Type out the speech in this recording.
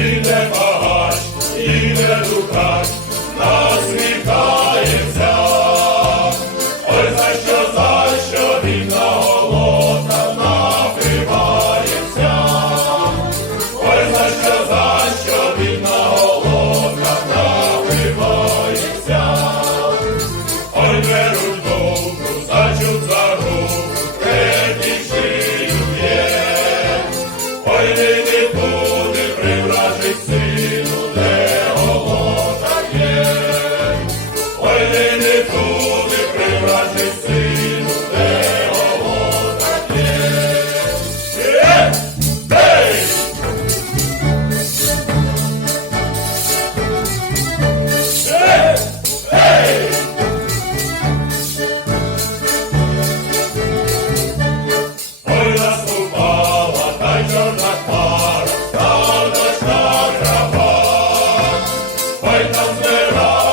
і не багач, і не дукач, насміхається, ой за що, за що рідна голота напивається, ой за що, за що рідна голота напивається, ой беруть довгу, зачут за руку, де дішию є, ой не не Vai tão